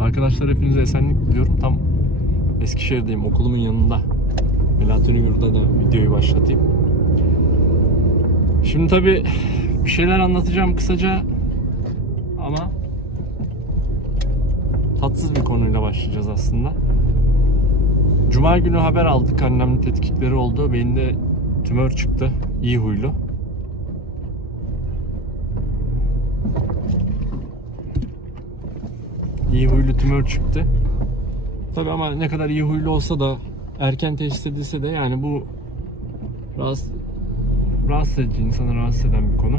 Arkadaşlar hepinize esenlik diliyorum. Tam Eskişehir'deyim okulumun yanında. Yurda da videoyu başlatayım. Şimdi tabi bir şeyler anlatacağım kısaca ama tatsız bir konuyla başlayacağız aslında. Cuma günü haber aldık annemin tetkikleri oldu. Beyinde tümör çıktı. İyi huylu. İyi huylu tümör çıktı. Tabi ama ne kadar iyi huylu olsa da erken teşhis edilse de yani bu rahatsız, rahatsız edici, insanı rahatsız eden bir konu.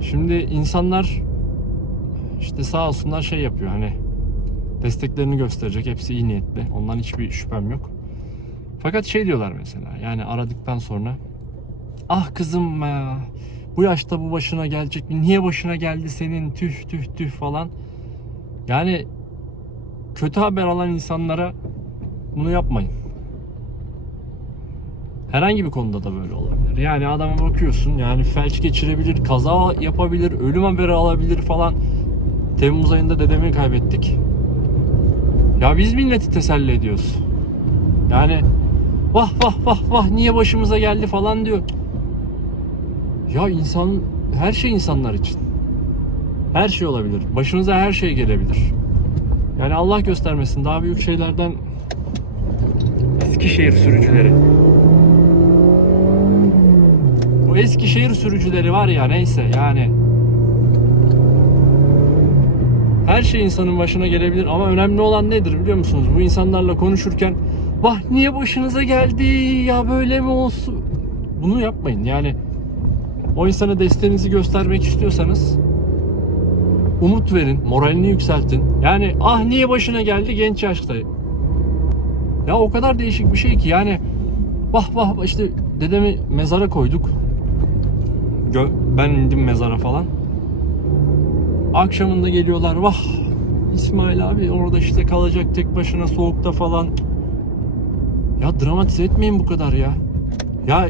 Şimdi insanlar işte sağ olsunlar şey yapıyor hani desteklerini gösterecek. Hepsi iyi niyetli. Ondan hiçbir şüphem yok. Fakat şey diyorlar mesela yani aradıktan sonra ah kızım ya bu yaşta bu başına gelecek mi? Niye başına geldi senin? Tüh tüh tüh falan. Yani kötü haber alan insanlara bunu yapmayın. Herhangi bir konuda da böyle olabilir. Yani adama bakıyorsun yani felç geçirebilir, kaza yapabilir, ölüm haberi alabilir falan. Temmuz ayında dedemi kaybettik. Ya biz milleti teselli ediyoruz. Yani vah vah vah vah niye başımıza geldi falan diyor. Ya insan her şey insanlar için. Her şey olabilir. Başınıza her şey gelebilir. Yani Allah göstermesin daha büyük şeylerden Eskişehir sürücüleri. Bu Eskişehir sürücüleri var ya neyse yani her şey insanın başına gelebilir ama önemli olan nedir biliyor musunuz? Bu insanlarla konuşurken vah niye başınıza geldi ya böyle mi olsun? Bunu yapmayın yani o insana desteğinizi göstermek istiyorsanız umut verin, moralini yükseltin. Yani ah niye başına geldi genç yaşta. Ya o kadar değişik bir şey ki yani vah vah işte dedemi mezara koyduk. Gö- ben indim mezara falan. Akşamında geliyorlar vah İsmail abi orada işte kalacak tek başına soğukta falan. Ya dramatize etmeyin bu kadar ya. Ya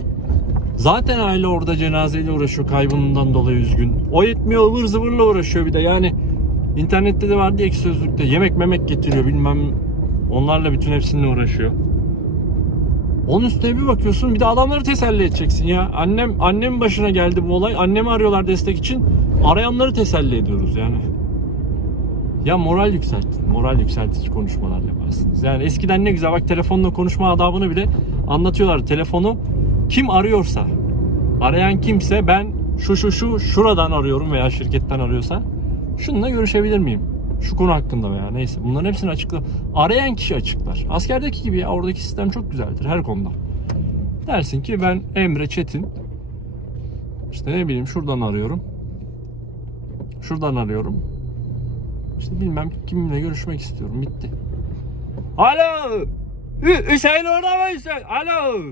zaten aile orada cenazeyle uğraşıyor kaybından dolayı üzgün. O yetmiyor ıvır zıvırla uğraşıyor bir de yani. internette de vardı ekşi sözlükte yemek memek getiriyor bilmem onlarla bütün hepsininle uğraşıyor. Onun üstüne bir bakıyorsun bir de adamları teselli edeceksin ya. Annem annem başına geldi bu olay. Annemi arıyorlar destek için. Arayanları teselli ediyoruz yani. Ya moral yükseltin. Moral yükseltici konuşmalar yaparsınız. Yani eskiden ne güzel bak telefonla konuşma adabını bile anlatıyorlar. Telefonu kim arıyorsa arayan kimse ben şu şu şu şuradan arıyorum veya şirketten arıyorsa şununla görüşebilir miyim? Şu konu hakkında veya neyse. Bunların hepsini açıkla. Arayan kişi açıklar. Askerdeki gibi ya oradaki sistem çok güzeldir her konuda. Dersin ki ben Emre Çetin. İşte ne bileyim şuradan arıyorum. Şuradan arıyorum. İşte bilmem kiminle görüşmek istiyorum. Bitti. Alo! Hü- Hüseyin orada mı Hüseyin? Alo!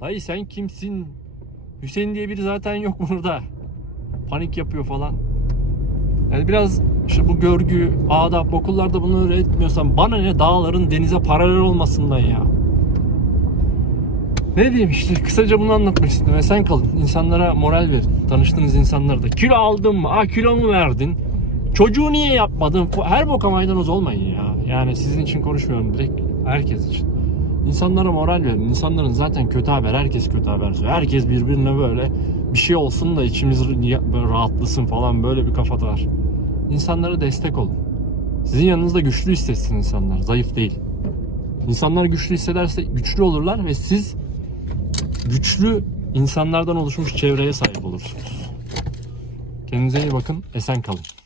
Dayı sen kimsin? Hüseyin diye biri zaten yok burada. Panik yapıyor falan. Yani biraz işte bu görgü, adab, okullarda bunu öğretmiyorsan bana ne dağların denize paralel olmasından ya. Ne diyeyim işte kısaca bunu anlatmak istedim. Ve sen kalın. İnsanlara moral verin. Tanıştığınız insanlara da. Kilo aldın mı? Aa kilo mu verdin? Çocuğu niye yapmadın? Her boka maydanoz olmayın ya. Yani sizin için konuşmuyorum direkt. Herkes için. İnsanlara moral verin. İnsanların zaten kötü haber. Herkes kötü haber söylüyor. Herkes birbirine böyle bir şey olsun da içimiz rahatlasın falan böyle bir kafada var. İnsanlara destek olun. Sizin yanınızda güçlü hissetsin insanlar. Zayıf değil. İnsanlar güçlü hissederse güçlü olurlar ve siz güçlü insanlardan oluşmuş çevreye sahip olursunuz. Kendinize iyi bakın. Esen kalın.